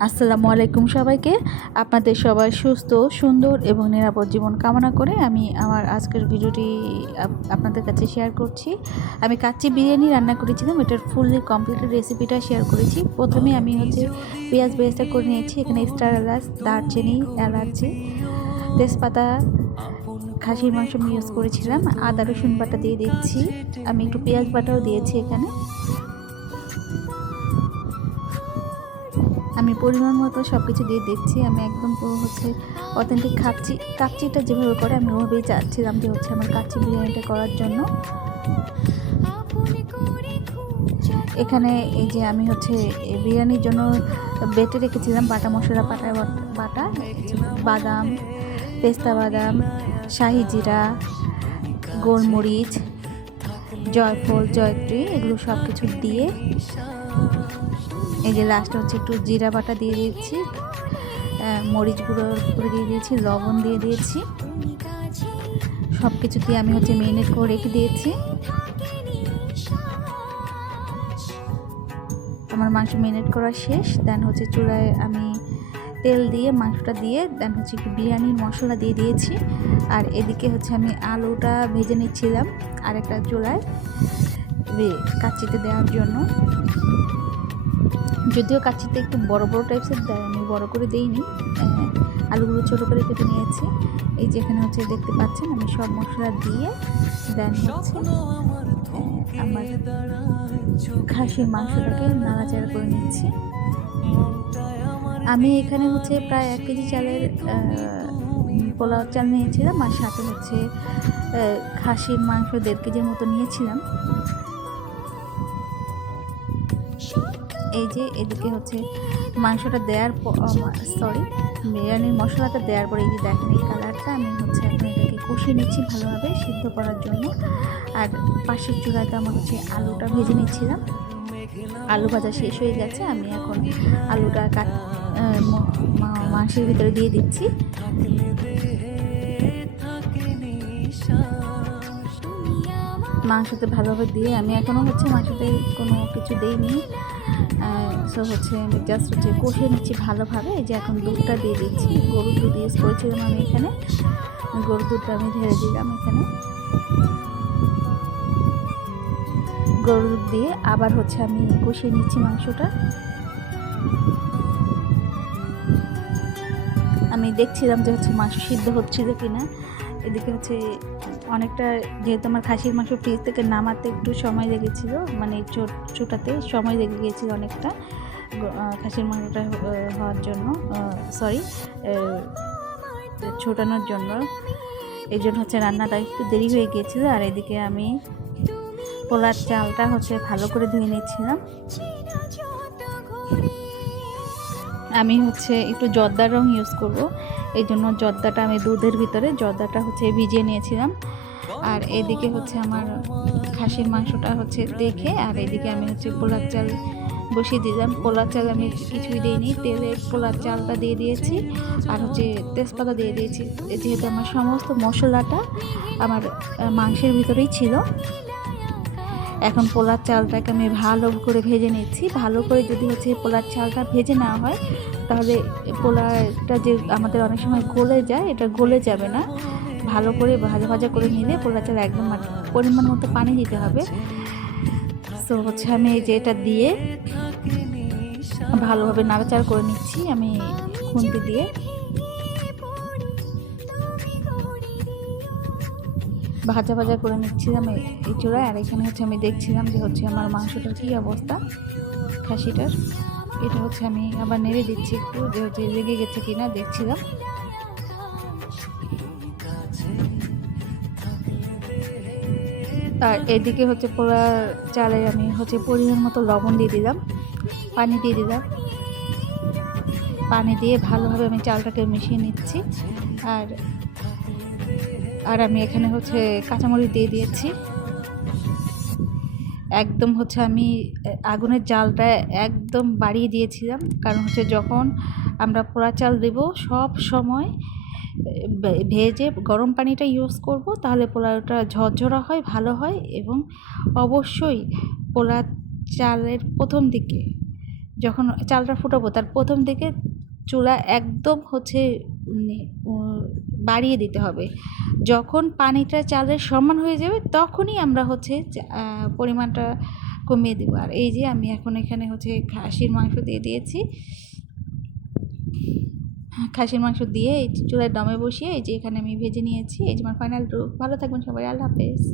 আসসালামু আলাইকুম সবাইকে। আপনাদের সবাই সুস্থ, সুন্দর এবং নিরাপদ জীবন কামনা করে আমি আমার আজকের ভিডিওটি আপ- আপনাদের কাছে শেয়ার করছি। আমি কাচ্চি বিরিয়ানি রান্না করেছিলাম, এটার ফুললি কমপ্লিটেড রেসিপিটা শেয়ার করেছি। প্রথমে আমি হচ্ছে পেঁয়াজ বেরেস্তা করে নিয়েছি, এখানে স্টার এলাচ, দারচিনি, এলাচি, তেজপাতা, খাসির মাংস আমি ইউজ করেছিলাম। আদা, রসুন বাটা দিয়ে দিচ্ছি। আমি একটু পেঁয়াজ বাটাও দিয়েছি এখানে। আমি পরিমাণ মতো সব কিছু দিয়ে দেখছি, আমি একদম পুরো হচ্ছে অথেন্টিক খাচ্ছি কাচ্চিটা যেভাবে করে আমি ওভাবেই চাচ্ছিলাম যে হচ্ছে আমার কাচ্চি বিরিয়ানিটা করার জন্য। এখানে এই যে আমি হচ্ছে বিরিয়ানির জন্য বেটে রেখেছিলাম বাটা মশলা, বাটা বাটা, বাদাম, পেস্তা বাদাম, শাহি জিরা, গোলমরিচ, জয়ফল, জয়ত্রী, এগুলো সব কিছু দিয়ে এই যে লাস্টে হচ্ছে একটু জিরা বাটা দিয়ে দিয়েছি মরিচ গুঁড়ো করে দিয়ে দিয়েছি, লবণ দিয়ে দিয়েছি। সব কিছু দিয়ে আমি হচ্ছে মেরিনেট করে রেখে দিয়েছি। আমার মাংস মেরিনেট করা শেষ দেন হচ্ছে চুলায় আমি তেল দিয়ে, মাংসটা দিয়ে দেন হচ্ছে একটু বিরিয়ানির মশলা দিয়ে দিয়েছি। আর এদিকে হচ্ছে আমি আলুটা ভেজে নিচ্ছিলাম আর একটা চুলায় রে- কাচ্চিতে দেওয়ার জন্য। যদিও কাচ্চিতে একটু বড় বড় টাইপসের দেয়, আমি বড় করে দিইনি। আলুগুলো ছোটো করে কেটে নিয়েছি। এই যে এখানে হচ্ছে দেখতে পাচ্ছেন, আমি সব মশলা দিয়ে দেন হচ্ছে খাসির মাংসটাকে নাড়াচাড়া করে নিচ্ছি। আমি এখানে হচ্ছে প্রায় এক কেজি চালের পোলাও চাল নিয়েছিলাম, আর সাথে হচ্ছে খাসির মাংস দেড় কেজির মতো নিয়েছিলাম। এই যে এদিকে হচ্ছে মাংসটা দেওয়ার সরি বিরিয়ানির মশলাটা দেওয়ার পরে এই যে দেখেন এই কালারটা, আমি হচ্ছে এখন এটাকে কষিয়ে নিচ্ছি ভালোভাবে সিদ্ধ করার জন্য। আর পাশের চূড়াতে আমার হচ্ছে আলুটা ভেজে নিচ্ছিলাম। আলু ভাজা শেষ হয়ে গেছে, আমি এখন আলুটা কাট মাংসের ভিতরে দিয়ে দিচ্ছি। মাংসতে ভালোভাবে দিয়ে আমি এখনও হচ্ছে মাংসতে কোনো কিছু দিইনি। সো হচ্ছে আমি জাস্ট হচ্ছে কষিয়ে নিচ্ছি ভালোভাবে। যে এখন দুধটা দিয়ে দিচ্ছি, গরুর দুধ ইউজ করেছিলাম আমি এখানে। গরুর দুধটা আমি ঢেলে দিলাম এখানে। গরুর দুধ দিয়ে আবার হচ্ছে আমি কষিয়ে নিচ্ছি মাংসটা। আমি দেখছিলাম যে হচ্ছে মাংস সিদ্ধ হচ্ছিল কি না এদিকে হচ্ছে অনেকটা, যেহেতু আমার খাসির মাংস ফ্রিজ থেকে নামাতে একটু সময় লেগেছিল মানে ছোটাতে সময় লেগে গিয়েছিল অনেকটা খাসির মাংসটা হওয়ার জন্য সরি ছোটানোর জন্য। এই জন্য হচ্ছে রান্নাটা একটু দেরি হয়ে গিয়েছিল, আর এদিকে আমি পোলার চালটা হচ্ছে ভালো করে ধুয়ে নিচ্ছিলাম। আমি হচ্ছে একটু জর্দার রং ইউজ করব। এই জন্য জর্দাটা আমি দুধের ভিতরে, জর্দাটা হচ্ছে ভিজিয়ে নিয়েছিলাম। আর এদিকে হচ্ছে আমার খাসির মাংসটা হচ্ছে দেখে, আর এদিকে আমি হচ্ছে পোলার চাল বসিয়ে দিলাম। পোলার চাল আমি কিছুই দিইনি, তেলে পোলার চালটা দিয়ে দিয়েছি, আর হচ্ছে তেজপাতা দিয়ে দিয়েছি। যেহেতু আমার সমস্ত মশলাটা আমার মাংসের ভিতরেই ছিল এখন পোলার চালটাকে আমি ভালো করে ভেজে নিচ্ছি। ভালো করে যদি হচ্ছে পোলার চালটা ভেজে না হয়, তাহলে পোলাটা যে আমাদের অনেক সময় গলে যায়, এটা গলে যাবে না। ভালো করে ভাজা ভাজা করে নিলে পোলার চাল একদম পরিমাণ মতো পানি দিতে হবে। তো হচ্ছে আমি এই যে এটা দিয়ে ভালোভাবে নাড়াচাড়া করে নিচ্ছি আমি খুন্তি দিয়ে। ভাজা ভাজা করে নিচ্ছিলাম এই চূড়ায়। আর এখানে হচ্ছে আমি দেখছিলাম যে হচ্ছে আমার মাংসটার কী অবস্থা, খাসিটার। এটা হচ্ছে আমি আবার নেড়ে দিচ্ছি একটু, যে হচ্ছে লেগে গেছে কিনা দেখছিলাম। আর এদিকে হচ্ছে পোড়া চালে আমি হচ্ছে পরিমাণ মতো লবণ দিয়ে দিলাম, পানি দিয়ে দিলাম। পানি দিয়ে ভালোভাবে আমি চালটাকে মিশিয়ে নিচ্ছি। আর আর আমি এখানে হচ্ছে কাঁচামরিচ দিয়ে দিয়েছি। একদম হচ্ছে আমি আগুনের জালটা একদম বাড়িয়ে দিয়েছিলাম। কারণ হচ্ছে যখন আমরা পোড়া চাল দেব, সব সময় ভেজে গরম পানিটা ইউজ করব, তাহলে পোলাওটা ঝরঝরা হয়, ভালো হয় এবং অবশ্যই পোলা চালের প্রথম দিকে যখন চালটা ফুটাবো, তার প্রথম দিকে চুলা একদম হচ্ছে বাড়িয়ে দিতে হবে। যখন পানিটা চালের সমান হয়ে যাবে, তখনই আমরা হচ্ছে পরিমাণটা কমিয়ে দেবো। আর এই যে আমি এখন এখানে হচ্ছে খাসির মাংস দিয়ে দিয়েছি। খাসির মাংস দিয়ে এই চুলায় দমে বসিয়ে এই যে এখানে আমি ভেজে নিয়েছি। এই যে আমার ফাইনাল ভালো থাকবেন সবাই। আল্লাহ হাফেজ।